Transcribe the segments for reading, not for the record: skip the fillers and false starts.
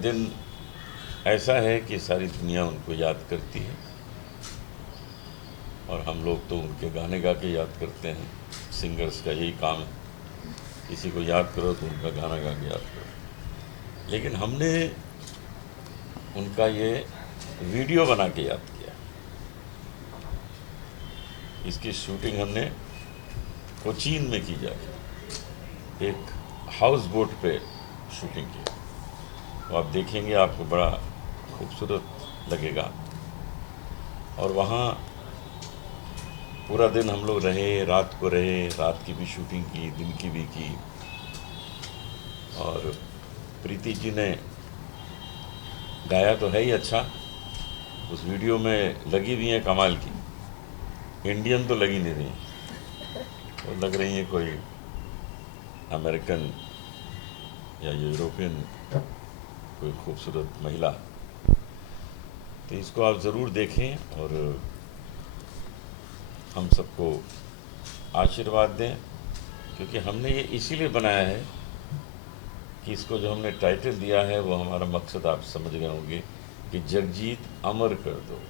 दिन ऐसा है कि सारी दुनिया उनको याद करती है और हम लोग तो उनके गाने गा के याद करते हैं। सिंगर्स का यही काम है, किसी को याद करो तो उनका गाना गा के याद करो। लेकिन हमने उनका ये वीडियो बना के याद किया। इसकी शूटिंग हमने कोचीन में की जाके एक हाउस बोट पे शूटिंग की। तो आप देखेंगे, आपको बड़ा खूबसूरत लगेगा। और वहाँ पूरा दिन हम लोग रहे, रात को रहे, रात की भी शूटिंग की, दिन की भी की। और प्रीति जी ने गाया तो है ही अच्छा, उस वीडियो में लगी हुई हैं कमाल की। इंडियन तो लगी नहीं रही, वो लग रही है कोई अमेरिकन या यूरोपियन कोई खूबसूरत महिला। तो इसको आप ज़रूर देखें और हम सबको आशीर्वाद दें, क्योंकि हमने ये इसीलिए बनाया है कि इसको जो हमने टाइटल दिया है वो हमारा मकसद आप समझ गए होंगे कि जगजीत अमर कर दो।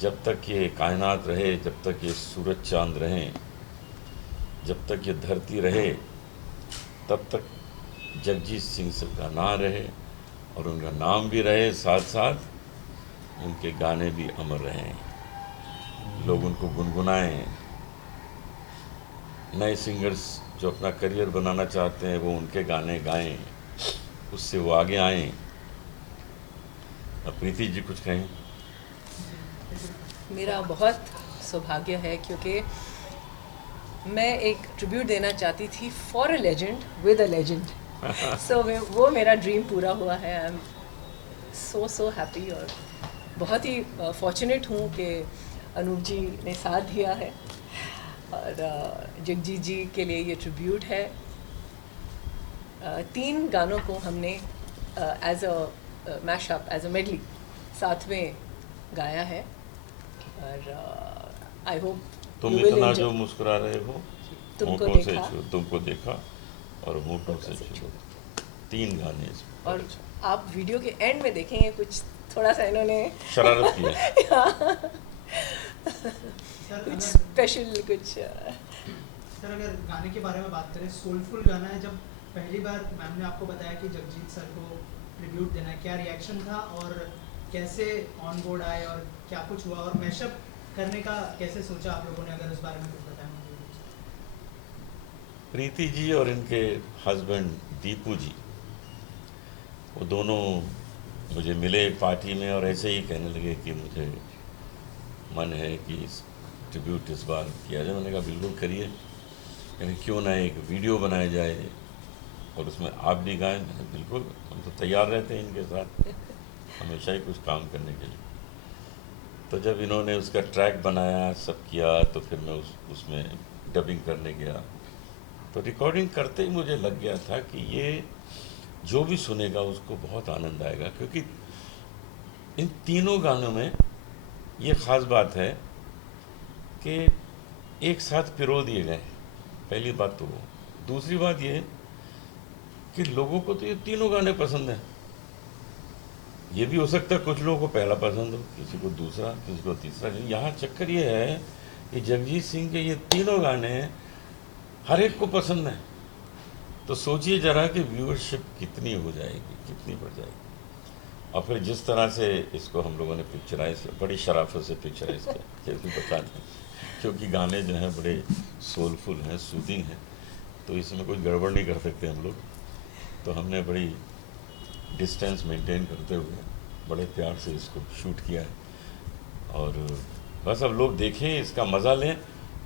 जब तक ये कायनात रहे, जब तक ये सूरज चांद रहें, जब तक ये धरती रहे, तब तक जगजीत सिंह सर का नाम रहे और उनका नाम भी रहे, साथ साथ उनके गाने भी अमर रहें, लोग उनको गुनगुनाएं। नए सिंगर्स जो अपना करियर बनाना चाहते हैं वो उनके गाने गाएं, उससे वो आगे आएं। अब प्रीति जी कुछ कहें। मेरा बहुत सौभाग्य है क्योंकि मैं एक ट्रिब्यूट देना चाहती थी for a legend with a legend. So वो मेरा ड्रीम पूरा हुआ है। आई एम सो हैप्पी और बहुत ही फॉर्चुनेट हूँ कि अनूप जी ने साथ दिया है और जगजीत जी के लिए ये ट्रिब्यूट है। 3 गानों को हमने as a mashup, as a medley साथ में गाया है और आई होप तुम इतना जो मुस्कुरा रहे हो, तुमको होठों से देखा, छू, तुमको देखा और होठों से छू, 3 गाने इसमें। और अच्छा, आप वीडियो के एंड में देखेंगे कुछ थोड़ा सा इन्होंने शरारत की है। कुछ स्पेशल कुछ सर अगर गाने के बारे में बात करें, सोलफुल गाना है। जब पहली बार मैम ने आपको बताया कि जगजीत सर को ट्रिब्यूट देना है, क्या रिएक्शन था और कैसे ऑन बोर्ड आए और क्या कुछ हुआ, और मैशअप करने का कैसे सोचा आप लोगों ने, अगर उस बारे में कुछ बताया मुझे। प्रीति जी और इनके हस्बैंड दीपू जी, वो दोनों मुझे मिले एक पार्टी में और ऐसे ही कहने लगे कि मुझे मन है कि इस ट्रिब्यूट इस बार किया जाए। मैंने कहा बिल्कुल करिए, यानी क्यों ना एक वीडियो बनाया जाए और उसमें आप भी गाएं। मैंने बिल्कुल, हम तो तैयार रहते हैं इनके साथ हमेशा ही कुछ काम करने के लिए। तो जब इन्होंने उसका ट्रैक बनाया, सब किया, तो फिर मैं उसमें डबिंग करने गया। तो रिकॉर्डिंग करते ही मुझे लग गया था कि ये जो भी सुनेगा उसको बहुत आनंद आएगा, क्योंकि इन तीनों गानों में ये ख़ास बात है कि एक साथ पिरो दिए गए। पहली बात तो वो। दूसरी बात ये कि लोगों को तो ये तीनों गाने पसंद हैं। ये भी हो सकता है कुछ लोगों को पहला पसंद हो, किसी को दूसरा, किसी को तीसरा। यहाँ चक्कर ये है कि जगजीत सिंह के ये तीनों गाने हर एक को पसंद हैं। तो सोचिए ज़रा कि व्यूअरशिप कितनी हो जाएगी, कितनी बढ़ जाएगी। और फिर जिस तरह से इसको हम लोगों ने पिक्चराइज किया, बड़ी शराफत से पिक्चराइज किया, जैसे बता दें, क्योंकि गाने जो हैं बड़े सोलफुल हैं, सूदिंग हैं, तो इसमें कोई गड़बड़ नहीं कर सकते हम लोग। तो हमने बड़ी डिस्टेंस मेंटेन करते हुए बड़े प्यार से इसको शूट किया है। और बस अब लोग देखें, इसका मज़ा लें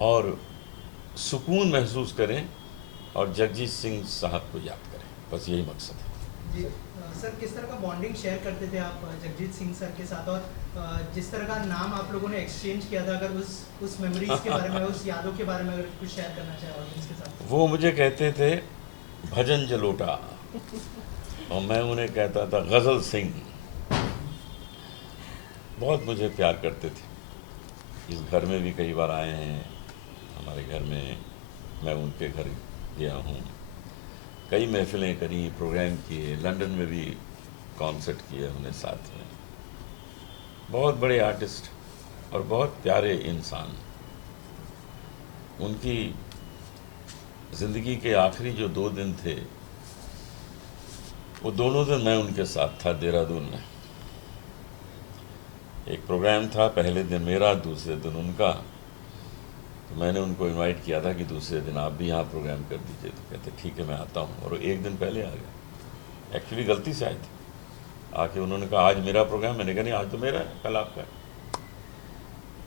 और सुकून महसूस करें और जगजीत सिंह साहब को याद करें। बस यही मकसद है जी सर, किस तरह का बॉन्डिंग शेयर करते थे आप जगजीत सिंह सर के साथ, और जिस तरह का नाम आप लोगों ने एक्सचेंज किया था, अगर उस मेमोरीज के बारे में, उस यादों के बारे में अगर कुछ शेयर करना चाहे ऑडियंस के साथ। वो मुझे कहते थे भजन जलोटा और मैं उन्हें कहता था गज़ल सिंह। बहुत मुझे प्यार करते थे। इस घर में भी कई बार आए हैं, हमारे घर में, मैं उनके घर गया हूँ, कई महफिलें करी, प्रोग्राम किए, लंदन में भी कॉन्सर्ट किए हमने साथ में। बहुत बड़े आर्टिस्ट और बहुत प्यारे इंसान। उनकी ज़िंदगी के आखिरी जो 2 दिन थे, वो दोनों दिन मैं उनके साथ था देहरादून में। एक प्रोग्राम था, पहले दिन मेरा, दूसरे दिन उनका। तो मैंने उनको इनवाइट किया था कि दूसरे दिन आप भी यहाँ प्रोग्राम कर दीजिए। तो कहते ठीक है मैं आता हूँ, और वो 1 दिन पहले आ गए। एक्चुअली गलती से आए थे। आके उन्होंने कहा आज मेरा प्रोग्राम, मैंने कहा नहीं आज तो मेरा है, कल आपका है।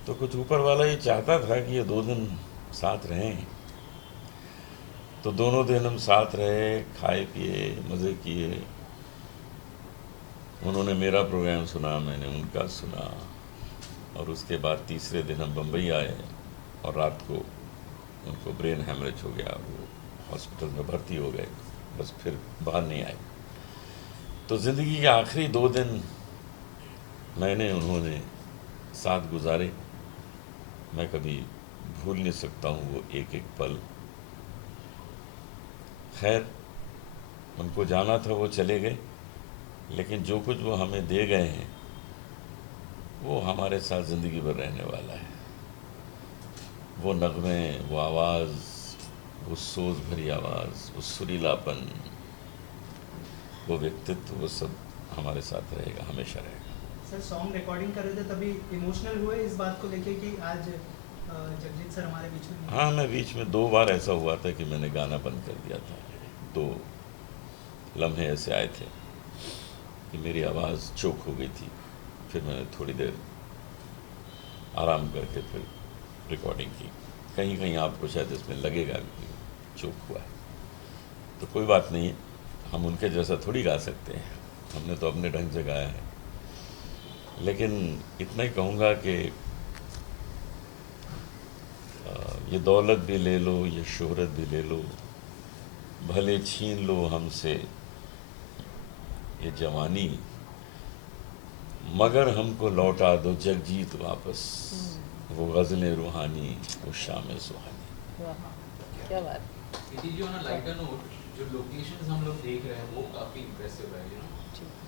तो कुछ ऊपर वाला ये चाहता था कि ये 2 दिन साथ रहें। तो दोनों दिन हम साथ रहे, खाए पिए, मज़े किए। उन्होंने मेरा प्रोग्राम सुना, मैंने उनका सुना। और उसके बाद तीसरे दिन हम बम्बई आए और रात को उनको ब्रेन हैमरेज हो गया, वो हॉस्पिटल में भर्ती हो गए, बस फिर बाहर नहीं आए। तो ज़िंदगी के आखिरी 2 दिन मैंने उन्होंने साथ गुजारे। मैं कभी भूल नहीं सकता हूँ वो एक एक पल। खैर, उनको जाना था, वो चले गए, लेकिन जो कुछ वो हमें दे गए हैं वो हमारे साथ ज़िंदगी भर रहने वाला है। वो नगमे, वो आवाज़, वो सोच भरी आवाज़, वो सुरीलापन, वो व्यक्तित्व, वो सब हमारे साथ रहेगा, हमेशा रहेगा। सर सॉन्ग रिकॉर्डिंग कर रहे थे तभी इमोशनल हुए इस बात को लेके कि आज जगजीत सर हमारे बीच में नहीं हैं? हाँ, मैं बीच में 2 बार ऐसा हुआ था कि मैंने गाना बंद कर दिया था। 2 लम्हे ऐसे आए थे कि मेरी आवाज़ चोक हो गई थी। फिर मैंने थोड़ी देर आराम करके फिर रिकॉर्डिंग की। कहीं कहीं आपको शायद इसमें लगेगा कि चोक हुआ है, तो कोई बात नहीं है, हम उनके जैसा थोड़ी गा सकते हैं, हमने तो अपने ढंग से गाया है। लेकिन इतना ही कहूँगा कि ये दौलत भी ले लो, ये शोहरत भी ले लो, भले छीन लो हमसे ये जवानी, मगर हमको लौटा दो जगजीत वापस, वो गज़लें रूहानी, वो शाम सुहानी। वाह, क्या बात। जी ऑन अ लाइटर नोट, जो लोकेशंस हम लोग देख रहे हैं वो काफ़ी इम्प्रेसिव है,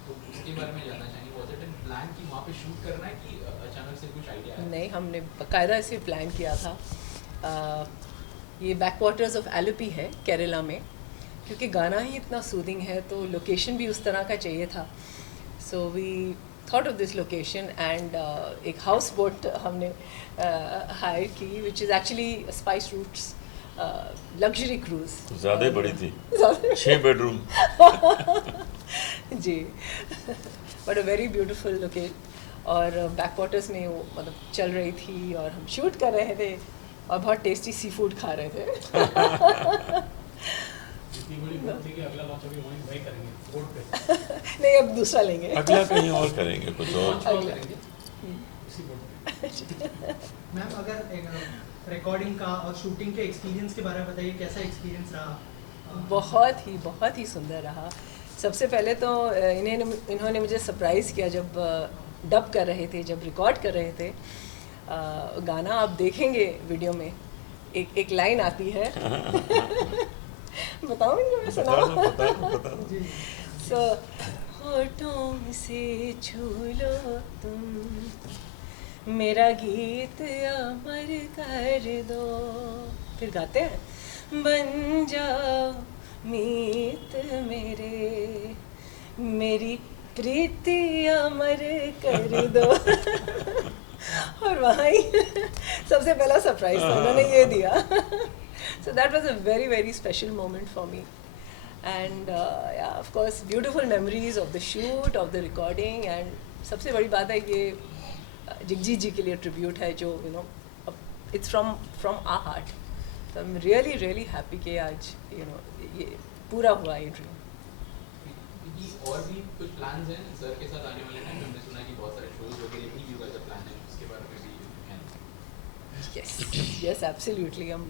तो उसके बारे में जानना चाहेंगे। वाज इट एन प्लान कि वहाँ पे शूट करना है कि अचानक से कुछ आइडिया आया? नहीं, हमने बाकायदा इसे प्लान किया था। ये बैकवाटर्स ऑफ एलोपी है केरला में, क्योंकि गाना ही इतना सूदिंग है तो लोकेशन भी उस तरह का चाहिए था। So we thought of this location and एक हाउस बोट हमने हायर की, which is actually Spice Routes luxury cruise. ज़्यादा बड़ी थी, 6 बेडरूम। जी, but a very beautiful location. और बैकवाटर्स में वो मतलब चल रही थी और हम शूट कर रहे थे और बहुत टेस्टी सी फूड खा रहे थे। इतनी बड़ी बोट थी कि अगला लॉन्च अभी वहीं करेंगे बोट पे। नहीं, अब दूसरा लेंगे। अगला कहीं और करेंगे, कुछ और। लॉन्च कब करेंगे उसी बोट पे। मैम अगर रिकॉर्डिंग का और शूटिंग के एक्सपीरियंस के बारे में बताइए, कैसा एक्सपीरियंस रहा? बहुत ही सुंदर रहा। सबसे पहले तो इन्होंने मुझे सरप्राइज़ किया जब डब कर रहे थे, जब रिकॉर्ड कर रहे थे। गाना आप देखेंगे वीडियो में, एक लाइन आती है। बताऊँ इनको, मैं सुनाऊँ? बता दो। सो होठों से छू लो तुम, मेरा गीत अमर कर दो। फिर गाते हैं, बन जाओ मीत मेरे, मेरी प्रीति अमर कर दो। और वहाँ ही सबसे पहला सरप्राइज था, उन्होंने ये दिया। So that was a very very special moment for me. End of course beautiful memories of the shoot, of the recording. And सबसे बड़ी बात है ये जगजीत जी के लिए ट्रिब्यूट है, जो you know it's from our heart. तो आई एम रियली हैप्पी कि आज ये पूरा हुआ ये ड्रीम। और भी कुछ प्लान्स हैं सर के साथ आने वाले टाइम में? हमने सुना है कि बहुत सारे शोज वगैरह भी यू गाइस आर प्लानिंग, उसके बारे में भी यस एब्सोल्युटली। हम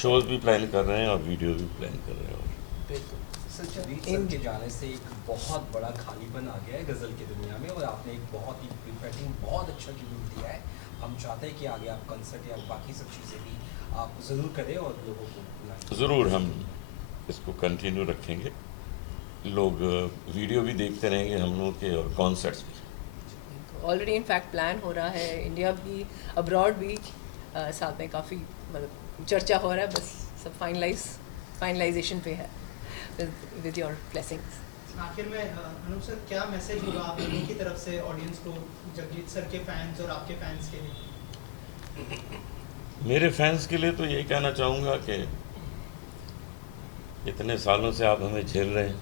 शोज भी प्लान कर रहे हैं और वीडियो भी प्लान कर रहे हैं। और बिल्कुल सर, जगजीत सर के जाने से एक बहुत बड़ा खालीपन आ गया है गज़ल की दुनिया में, और आपने एक बहुत ही रिफ्रेशिंग, बहुत अच्छा ट्रिब्यूट दिया है। हम चाहते हैं कि आगे आप कंसर्ट या बाकी सब चीज़ें भी आप ज़रूर करें और लोगों को बुलाएं। ज़रूर हम इसको कंटिन्यू रखेंगे लोग वीडियो भी देखते रहेंगे हम लोग के और कॉन्सर्ट्स भी। ऑलरेडी इनफैक्ट प्लान हो रहा है, इंडिया भी अब्रॉड भी साथ में काफ़ी मतलब चर्चा हो रहा है, बस सब फाइनलाइजेशन पे है विद योर ब्लेसिंग्स। आखिर में अनूप सर, क्या मैसेज होगा आप लोगों की तरफ से ऑडियंस को, जगजीत सर के फैंस और आपके फैंस के लिए? मेरे फैंस के लिए तो यही कहना चाहूँगा कि इतने सालों से आप हमें झेल रहे हैं,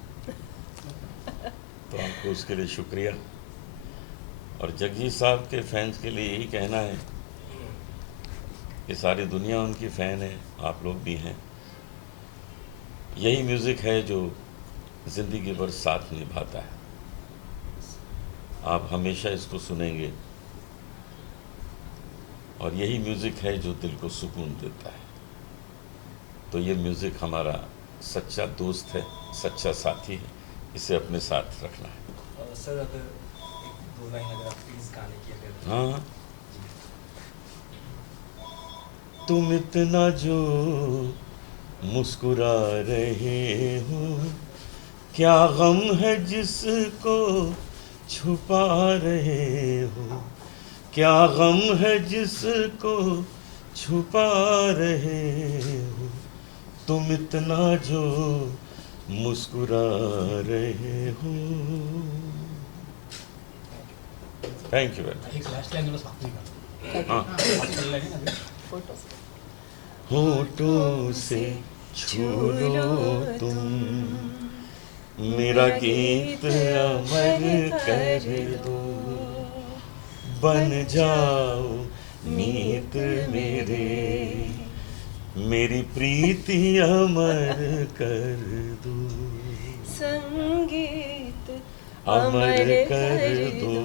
तो आपको उसके लिए शुक्रिया। और जगजीत साहब के फैंस के लिए यही कहना है कि सारी दुनिया उनकी फ़ैन है, आप लोग भी हैं। यही म्यूज़िक है जो ज़िंदगी भर साथ निभाता है। आप हमेशा इसको सुनेंगे और यही म्यूज़िक है जो दिल को सुकून देता है। तो ये म्यूज़िक हमारा सच्चा दोस्त है, सच्चा साथी है, इसे अपने साथ रखना है। सर अगर एक दो लाइन अगर आप प्लीज़ गाने की अगर। हाँ, तुम इतना जो मुस्कुरा रहे हो, क्या गम है जिसको छुपा रहे हो, क्या गम है जिसको छुपा रहे हो, तुम इतना जो मुस्कुरा रहे हो। Thank you very much. एक लास्ट लाइन बस आपने कहा। हाँ, आप चल रहे हैं अभी। फोटोस होठों से छू लो तुम, मेरा गीत अमर कर दो, बन जाओ मीत मेरे, मेरी प्रीति अमर कर दो, संगीत अमर कर दो,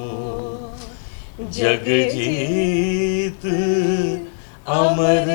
जगजीत अमर